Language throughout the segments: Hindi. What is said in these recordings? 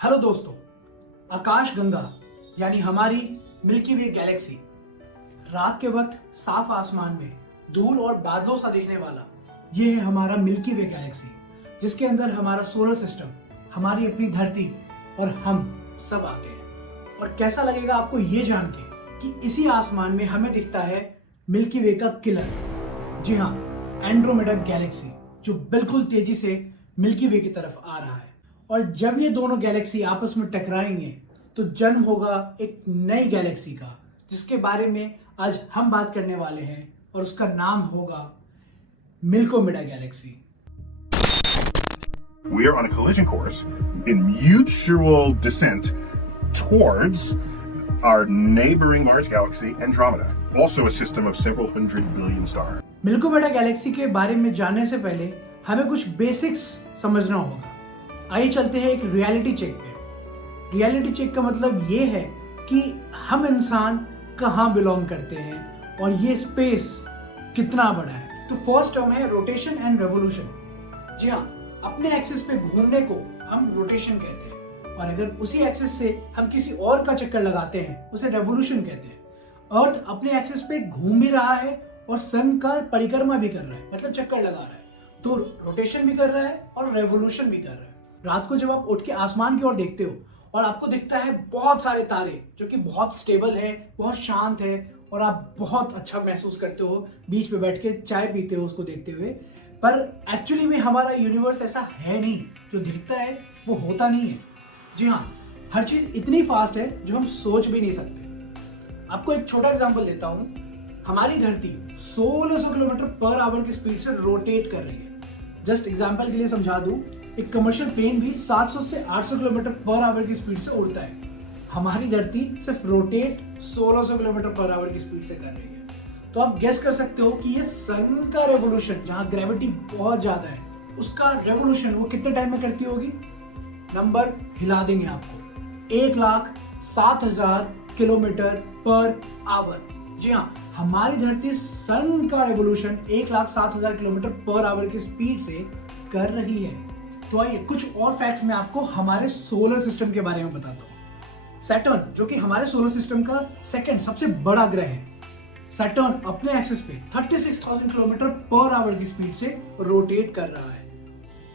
हेलो दोस्तों, आकाश गंगा यानी हमारी मिल्की वे गैलेक्सी रात के वक्त साफ आसमान में धूल और बादलों सा दिखने वाला ये है हमारा मिल्की वे गैलेक्सी, जिसके अंदर हमारा सोलर सिस्टम, हमारी अपनी धरती और हम सब आते हैं। और कैसा लगेगा आपको ये जान के कि इसी आसमान में हमें दिखता है मिल्की वे का किलर, जी हाँ, एंड्रोमेडा गैलेक्सी, जो बिल्कुल तेजी से मिल्की वे की तरफ आ रहा है। और जब ये दोनों गैलेक्सी आपस में टकराएंगे तो जन्म होगा एक नई गैलेक्सी का, जिसके बारे में आज हम बात करने वाले हैं, और उसका नाम होगा मिल्कोमेडा Galaxy. We are on a collision course in mutual descent towards our neighboring large galaxy Andromeda, also a system of several hundred billion stars. Milkomeda galaxy के बारे में जानने से पहले हमें कुछ बेसिक्स समझना होगा। आइए चलते हैं एक रियलिटी चेक पे। रियलिटी चेक का मतलब ये है कि हम इंसान कहाँ बिलोंग करते हैं और ये स्पेस कितना बड़ा है। तो फर्स्ट टर्म है रोटेशन एंड रेवोल्यूशन। जी हाँ, अपने एक्सिस पे घूमने को हम रोटेशन कहते हैं, और अगर उसी एक्सिस से हम किसी और का चक्कर लगाते हैं उसे रेवोल्यूशन कहते हैं। अर्थ अपने एक्सिस पे घूम भी रहा है और सन का परिक्रमा भी कर रहा है, मतलब चक्कर लगा रहा है, तो रोटेशन भी कर रहा है और रेवोल्यूशन भी कर रहा है। रात को जब आप उठ के आसमान की ओर देखते हो और आपको दिखता है बहुत सारे तारे जो कि बहुत स्टेबल है, बहुत शांत है, और आप बहुत अच्छा महसूस करते हो बीच पे बैठ के चाय पीते हो उसको देखते हुए। पर एक्चुअली में हमारा यूनिवर्स ऐसा है नहीं, जो दिखता है वो होता नहीं है। जी हाँ, हर चीज इतनी फास्ट है जो हम सोच भी नहीं सकते। आपको एक छोटा एग्जांपल देता हूँ। हमारी धरती 1600 किलोमीटर पर आवर की स्पीड से रोटेट कर रही है। जस्ट एग्जांपल के लिए समझा दूं, एक कमर्शियल प्लेन भी 700 से 800 किलोमीटर पर आवर की स्पीड से उड़ता है। हमारी धरती सिर्फ रोटेट 1600 किलोमीटर पर आवर की स्पीड से कर रही है। तो आप गेस कर सकते हो कि ये सन का रेवोल्यूशन, जहां ग्रेविटी बहुत ज्यादा है, उसका रेवोल्यूशन वो कितने टाइम में करती होगी। नंबर हिला देंगे आपको, 1,07,000 किलोमीटर पर आवर। जी हाँ, हमारी धरती सन का रेवोल्यूशन 1,07,000 किलोमीटर पर आवर की स्पीड से कर रही है। तो आइए कुछ और फैक्ट्स मैं आपको हमारे सोलर सिस्टम के बारे में बताता हूँ। सैटर्न, जो कि हमारे सोलर सिस्टम का सेकंड सबसे बड़ा ग्रह है, सैटर्न अपने एक्सिस पे 36,000 किलोमीटर पर आवर की स्पीड से रोटेट कर रहा है,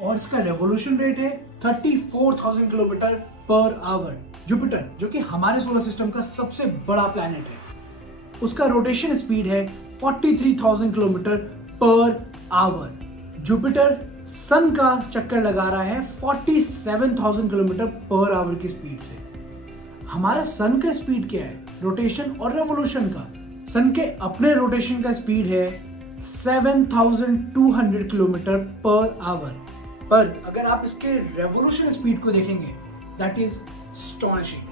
और इसका रेवोल्यूशन रेट है 34,000 किलोमीटर पर आवर। जुपिटर, जो कि हमारे सोलर सिस्टम का सबसे बड़ा प्लैनेट है, उसका रोटेशन स्पीड है 43,000 किलोमीटर पर आवर। जुपिटर सन का चक्कर लगा रहा है 47,000 किलोमीटर पर आवर की स्पीड से। हमारा सन का स्पीड क्या है, रोटेशन और रेवोल्यूशन का? सन के अपने रोटेशन का स्पीड है 7,200 किलोमीटर पर आवर। पर अगर आप इसके रेवोल्यूशन स्पीड को देखेंगे, that is astonishing,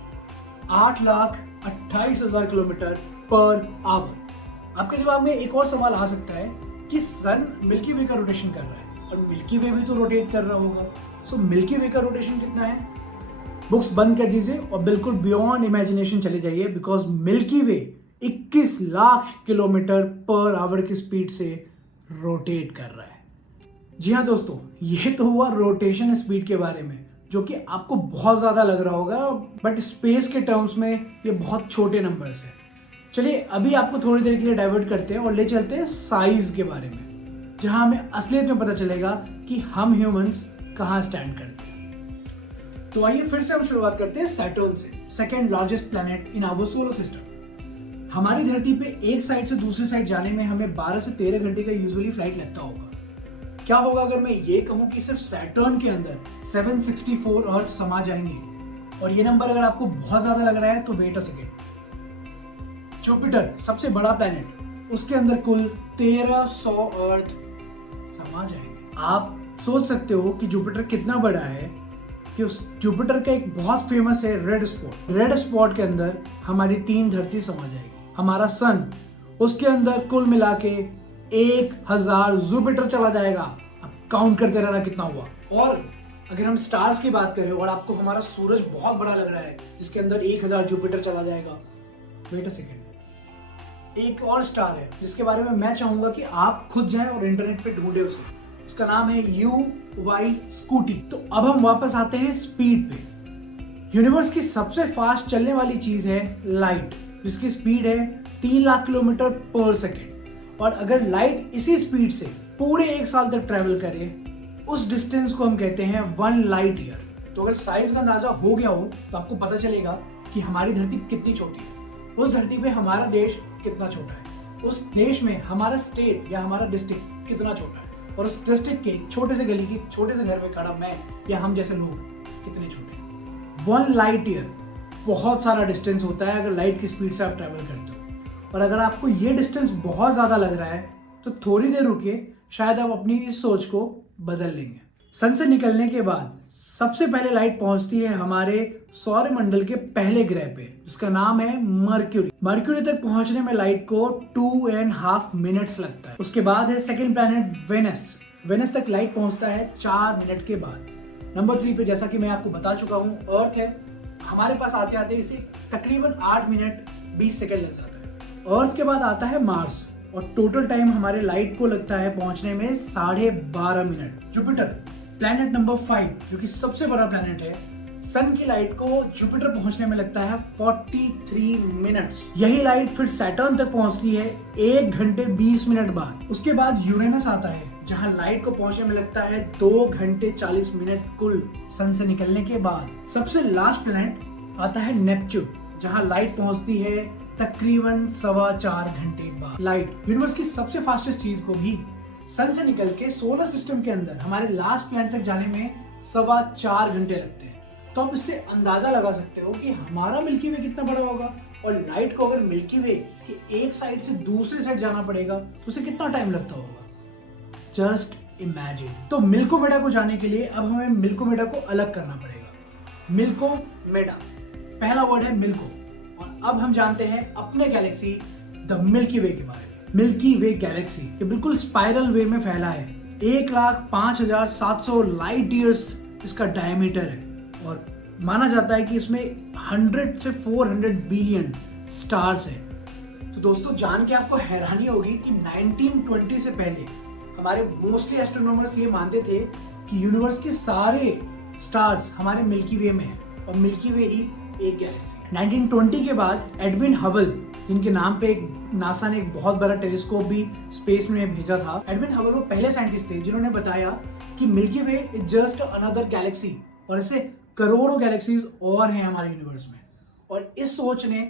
8,28,000 kilometre per hour. आपके दिमाग में एक और सवाल आ सकता है कि सन मिल्की वे का रोटेशन कर रहा है और मिल्की वे भी तो रोटेट कर रहा होगा, सो मिल्की वे का रोटेशन कितना है? बुक्स बंद कर दीजिए और बिल्कुल बियॉन्ड इमेजिनेशन चले जाइए, because milky way 21 lakh kilometre per hour की स्पीड से रोटेट कर रहा है। जी हाँ दोस्तों, ये तो हुआ रोटेशन स्पीड के बारे में, जो कि आपको बहुत ज्यादा लग रहा होगा, बट स्पेस के टर्म्स में ये बहुत छोटे नंबर्स है। चलिए अभी आपको थोड़ी देर के लिए डाइवर्ट करते हैं और ले चलते हैं साइज के बारे में, जहां हमें असलियत में पता चलेगा कि हम ह्यूमंस कहां स्टैंड करते हैं। तो आइए फिर से हम शुरुआत करते हैं सैटर्न से, second largest planet in our solar system. हमारी धरती पे एक साइड से दूसरी साइड जाने में हमें 12 से 13 घंटे का यूजुअली फ्लाइट लगता होगा। क्या होगा अगर मैं ये कहूं कि सिर्फ सैटर्न के अंदर 764 अर्थ समा जाएंगे? और ये नंबर अगर आपको बहुत ज्यादा लग रहा है तो वेट अ सेकेंड। जुपिटर सबसे बड़ा प्लैनेट, उसके अंदर कुल 1300 अर्थ समा जाएंगे। आप सोच सकते हो कि जुपिटर कितना बड़ा है कि उस जुपिटर का एक बहुत फेमस है रेड स्पॉट। रेड स्पॉट के अंदर हमारी 3 धरती समा जाएगी। हमारा सन, उसके अंदर कुल मिला के 1,000 जुपिटर चला जाएगा। अब काउंट करते रहना कितना हुआ। और अगर हम स्टार्स की बात करें और आपको हमारा सूरज बहुत बड़ा लग रहा है जिसके अंदर 1,000 जुपिटर चला जाएगा, वेट अ सेकेंड, एक और स्टार है जिसके बारे में मैं चाहूंगा कि आप खुद जाएं और इंटरनेट पे ढूंढे उसे। उसका नाम है UY स्कूटी। तो अब हम वापस आते हैं स्पीड पे। यूनिवर्स की सबसे फास्ट चलने वाली चीज है लाइट, जिसकी स्पीड है 3 लाख किलोमीटर पर सेकेंड। और अगर लाइट इसी स्पीड से पूरे 1 साल तक ट्रेवल करे, उस डिस्टेंस को हम कहते हैं 1 लाइट ईयर। तो अगर साइज का अंदाजा हो गया हो तो आपको पता चलेगा कि हमारी धरती कितनी छोटी है, उस धरती पे हमारा देश कितना छोटा है, उस देश में हमारा स्टेट या हमारा डिस्ट्रिक्ट कितना छोटा है, और उस डिस्ट्रिक्ट के छोटे से गली के छोटे से घर में खड़ा मैं या हम जैसे लोग कितने छोटे हैं। 1 लाइट ईयर बहुत सारा डिस्टेंस होता है अगर लाइट की स्पीड से आप ट्रैवल करते हो। और अगर आपको ये डिस्टेंस बहुत ज़्यादा लग रहा है तो थोड़ी देर रुकिए, शायद आप अपनी इस सोच को बदल लेंगे। सन से निकलने के बाद सबसे पहले लाइट पहुंचती है हमारे सौरमंडल के पहले ग्रह पे, जिसका नाम है मर्क्यूरी। मर्क्यूरी तक पहुंचने में लाइट को 2.5 मिनट्स लगता है। उसके बाद है सेकंड प्लैनेट वेनस। वेनस तक लाइट पहुंचता है 4 मिनट के बाद। नंबर 3 पे जैसा कि मैं आपको बता चुका हूं अर्थ है। हमारे पास आते आते इसे तकरीबन 8 मिनट 20 सेकंड लग जाता है। अर्थ के बाद आता है मार्स, और टोटल टाइम हमारे लाइट को लगता है पहुंचने में 12.5 मिनट। जुपिटर प्लैनेट नंबर 5 जो कि सबसे बड़ा प्लैनेट है, सन की लाइट को जुपिटर पहुंचने में लगता है 43 मिनट्स। यही लाइट फिर सैटर्न तक पहुंचती है 1 घंटे 20 मिनट बाद। उसके बाद यूरेनस आता है जहां लाइट को पहुंचने में लगता है 2 घंटे 40 मिनट कुल सन से निकलने के बाद। सबसे लास्ट प्लैनेट आता है नेपच्यून, जहां लाइट पहुंचती है तकरीबन 4.25 घंटे बाद। लाइट यूनिवर्स की सबसे फास्टेस्ट चीज को भी सन से निकल के सोलर सिस्टम के अंदर हमारे लास्ट प्लैनेट तक जाने में 4.25 घंटे लगते हैं। तो आप इससे अंदाजा लगा सकते हो कि हमारा मिल्की वे कितना बड़ा होगा, और लाइट को अगर मिल्की वे के एक साइड से दूसरे साइड जाना पड़ेगा तो उसे कितना टाइम लगता होगा, जस्ट इमेजिन। तो मिल्कोमेडा को जाने के लिए अब हमें मिल्कोमेडा को अलग करना पड़ेगा। मिल्कोमेडा पहला वर्ड है मिल्को, और अब हम जानते हैं अपने गैलेक्सी द मिल्की वे के बारे में। मिल्की वे गैलेक्सी ये बिल्कुल स्पाइरल वे में फैला है। 1,05,700 लाइट ईयर्स इसका डायमीटर है, और माना जाता है कि इसमें 100 से 400 बिलियन स्टार्स है। तो दोस्तों जान के आपको हैरानी होगी कि 1920 से पहले हमारे मोस्टली एस्ट्रोनॉमर्स ये मानते थे कि यूनिवर्स के सारे स्टार्स हमारे मिल्की वे में है, और मिल्की वे ही एक गैलेक्सी है। 1920 के बाद एडविन हबल, जिनके नाम पे नासा ने एक बहुत बड़ा टेलीस्कोप भी स्पेस में भेजा था, एडविन हबल वो पहले साइंटिस्ट थे जिन्होंने बताया कि milky way is just another Galaxy, और ऐसे करोड़ों गैलेक्सीज और हैं हमारे यूनिवर्स में। और इस सोच ने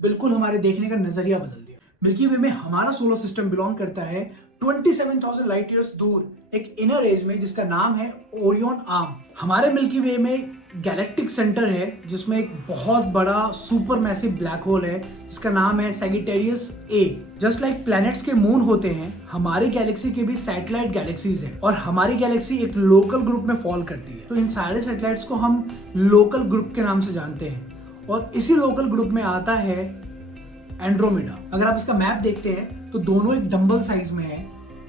बिल्कुल हमारे देखने का नजरिया बदल दिया। मिल्की वे में हमारा सोलर सिस्टम बिलोंग करता है 27,000 लाइट ईयर्स दूर एक इनर एज में, जिसका नाम है ओरियन आर्म। हमारे मिल्की वे में गैलेक्टिक सेंटर है जिसमें एक बहुत बड़ा सुपर मैसिव ब्लैक होल है जिसका नाम है Sagittarius A. Just like planets के मून होते हैं, हमारी गैलेक्सी के भी सैटेलाइट गैलेक्सीज हैं, और हमारी गैलेक्सी एक लोकल ग्रुप में फॉल करती है। तो इन सारे सैटेलाइट्स को हम लोकल ग्रुप के नाम से जानते हैं, और इसी लोकल ग्रुप में आता है एंड्रोमेडा। अगर आप इसका मैप देखते हैं तो दोनों एक डंबल साइज में है,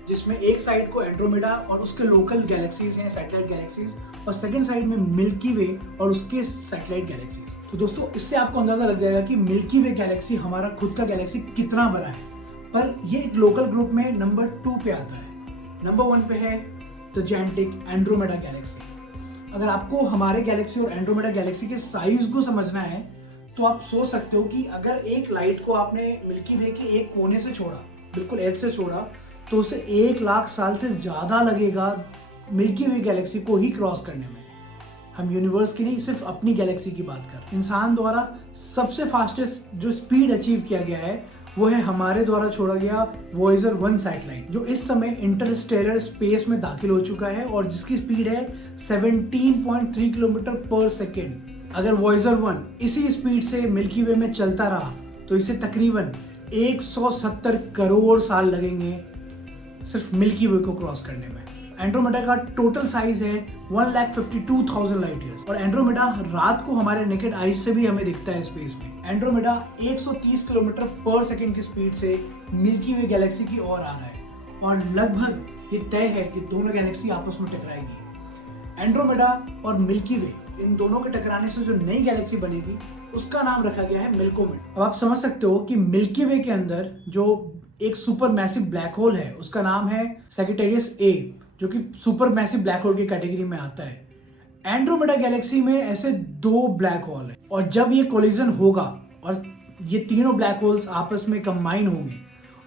जिसमें एक साइड को एंड्रोमेडा और उसके लोकल गैलेक्सीज हैं, सैटेलाइट गैलेक्सीज, और सेकंड साइड में मिल्की वे और उसके सैटेलाइट गैलेक्सीज। तो दोस्तों इससे आपको अंदाजा लग जाएगा कि मिल्की वे गैलेक्सी हमारा खुद का गैलेक्सी कितना बड़ा है। पर ये एक लोकल ग्रुप में नंबर 2 पे आता है। नंबर 1 पे है द जायंटिक एंड्रोमेडा गैलेक्सी। अगर आपको हमारे गैलेक्सी और एंड्रोमेडा गैलेक्सी के साइज को समझना है तो आप सोच सकते हो कि अगर एक लाइट को आपने मिल्की वे के एक कोने से छोड़ा, बिल्कुल एज से छोड़ा, तो उसे 1 लाख साल से ज्यादा लगेगा मिल्की वे गैलेक्सी को ही क्रॉस करने में। हम यूनिवर्स की नहीं, सिर्फ अपनी गैलेक्सी की बात कर। इंसान द्वारा सबसे फास्टेस्ट जो स्पीड अचीव किया गया है वो है हमारे द्वारा छोड़ा गया वॉयेजर 1 सैटेलाइट, जो इस समय इंटरस्टेलर स्पेस में दाखिल हो चुका है और जिसकी स्पीड है 17.3 किलोमीटर पर सेकेंड। अगर वॉयेजर 1 इसी स्पीड से मिल्की वे में चलता रहा तो इसे तकरीबन 170 करोड़ साल लगेंगे सिर्फ मिल्की वे को क्रॉस करने में। एंड्रोमेडा का टोटल साइज है 1,52,000 लाइट ईयर्स, और एंड्रोमेडा रात को हमारे नेकेड आईज से भी हमें दिखता है स्पेस में। एंड्रोमेडा 130 किलोमीटर पर सेकेंड की स्पीड से मिल्की वे गैलेक्सी की ओर आ रहा है, और लगभग ये तय है कि दोनों गैलेक्सी आपस में टकराएगी। एंड्रोमेडा और मिल्की वे, इन दोनों के टकराने से जो नई गैलेक्सी बनेगी उसका नाम रखा गया है मिल्कोमेड। अब आप समझ सकते हो कि मिल्की वे के अंदर जो एक सुपर मैसिव ब्लैक होल है उसका नाम है सैजिटेरियस ए, जो कि सुपर मैसिव ब्लैक होल की कैटेगरी में आता है। एंड्रोमेडा गैलेक्सी में ऐसे 2 ब्लैक होल है और जब ये कोलिजन होगा और ये तीनों ब्लैक होल्स आपस में कंबाइन होंगे,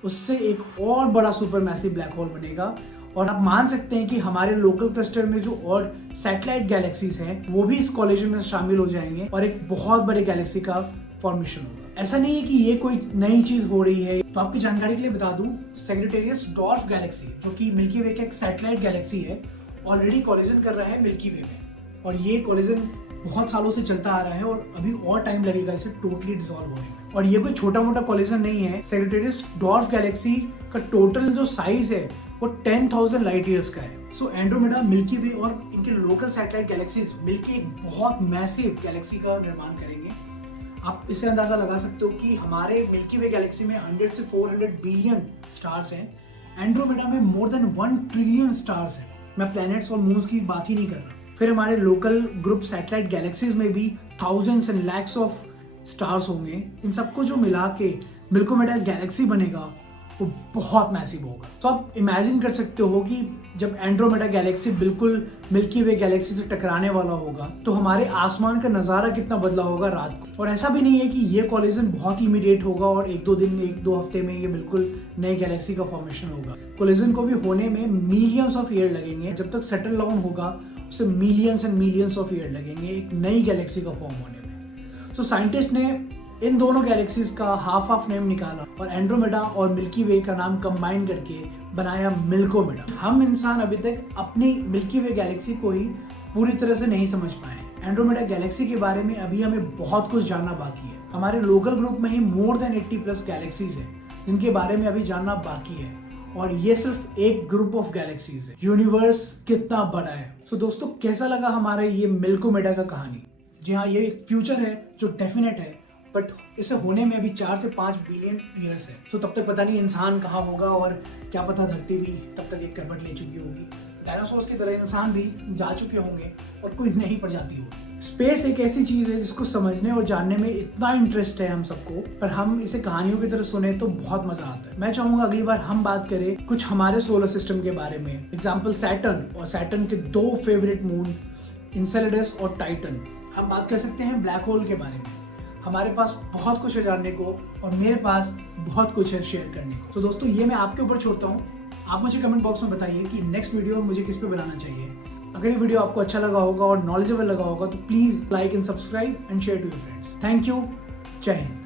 उससे एक और बड़ा सुपर मैसिव ब्लैक होल बनेगा। और आप मान सकते हैं कि हमारे लोकल क्लस्टर में जो और सैटेलाइट गैलेक्सीज हैं वो भी इस कोलिजन में शामिल हो जाएंगे और एक बहुत बड़े गैलेक्सी का फॉर्मेशन होगा। ऐसा नहीं है कि ये कोई नई चीज हो रही है। तो आपकी जानकारी के लिए बता दूं, सैजिटेरियस डॉर्फ गैलेक्सी जो कि मिल्की वे का एक सैटेलाइट गैलेक्सी है, ऑलरेडी कोलिजन कर रहा है मिल्की वे में और ये कोलिजन बहुत सालों से चलता आ रहा है और अभी और टाइम लगेगा इसे टोटली डिसॉल्व होने में। और ये कोई छोटा मोटा कोलिजन नहीं है। सैजिटेरियस डॉर्फ गैलेक्सी का टोटल जो साइज है वो 10,000 लाइट ईयर्स का है। सो एंड्रोमेडा, मिल्की वे और इनके लोकल सैटेलाइट गैलेक्सीज मिलकर एक बहुत मैसिव गैलेक्सी का निर्माण करेंगे। आप इससे अंदाजा लगा सकते हो कि हमारे मिल्की वे गैलेक्सी में 100 से 400 बिलियन स्टार्स हैं। एंड्रोमेडा में मोर देन 1 ट्रिलियन स्टार्स हैं। मैं प्लैनेट्स और मून्स की बात ही नहीं कर रहा। फिर हमारे लोकल ग्रुप सैटेलाइट गैलेक्सीज में भी thousands and lakhs of stars होंगे। इन सबको जो मिला के मिल्कोमेडा गैलेक्सी बनेगा वो बहुत मैसिव होगा। तो आप इमेजिन कर सकते हो कि जब एंड्रोमेडा गैलेक्सी बिल्कुल मिल्की वे गैलेक्सी से टकराने वाला होगा तो हमारे आसमान का नज़ारा कितना बदला होगा रात को। और ऐसा भी नहीं है कि ये कोलिजन बहुत ही इमीडिएट होगा और 1-2 दिन 1-2 हफ्ते में ये बिल्कुल नई गैलेक्सी का फॉर्मेशन होगा। कोलिजन को भी होने में मिलियंस ऑफ ईयर लगेंगे। जब तक सेटल डाउन होगा उससे millions and millions of year लगेंगे एक नई गैलेक्सी का फॉर्म होने में। तो साइंटिस्ट ने इन दोनों गैलेक्सीज का हाफ नेम निकाला और एंड्रोमेडा और मिल्की वे का नाम कंबाइन करके बनाया मिल्कोमेडा। हम इंसान अभी तक अपनी मिल्की वे गैलेक्सी को ही पूरी तरह से नहीं समझ पाए। एंड्रोमेडा गैलेक्सी के बारे में अभी हमें बहुत कुछ जानना बाकी है। हमारे लोकल ग्रुप में ही मोर देन 80+ गैलेक्सीज हैं जिनके बारे में अभी जानना बाकी है और ये सिर्फ एक ग्रुप ऑफ गैलेक्सीज है। यूनिवर्स कितना बड़ा है। तो दोस्तों, कैसा लगा हमारा ये मिल्कोमेडा का कहानी? जी हाँ, ये एक फ्यूचर है जो डेफिनेट है, बट इसे होने में अभी 4 से 5 बिलियन ईयर्स है। तो तब तक पता नहीं इंसान कहाँ होगा और क्या पता धरती भी तब तक एक करवट ले चुकी होगी। डायनासोर्स की तरह इंसान भी जा चुके होंगे और कोई नई प्रजाति होगी। स्पेस एक ऐसी चीज है जिसको समझने और जानने में इतना इंटरेस्ट है हम सबको, पर हम इसे कहानियों की तरह सुने तो बहुत मजा आता है। मैं चाहूंगा अगली बार हम बात करें कुछ हमारे सोलर सिस्टम के बारे में। एग्जाम्पल सैटर्न और सैटर्न के 2 फेवरेट मून एन्सेलेडस और टाइटन। हम बात कर सकते हैं ब्लैक होल के बारे में। हमारे पास बहुत कुछ है जानने को और मेरे पास बहुत कुछ है शेयर करने को। तो दोस्तों, ये मैं आपके ऊपर छोड़ता हूँ। आप मुझे कमेंट बॉक्स में बताइए कि नेक्स्ट वीडियो मुझे किस पे बनाना चाहिए। अगर ये वीडियो आपको अच्छा लगा होगा और नॉलेजेबल लगा होगा तो please like and subscribe and share to your friends. Thank you. जय हिंद।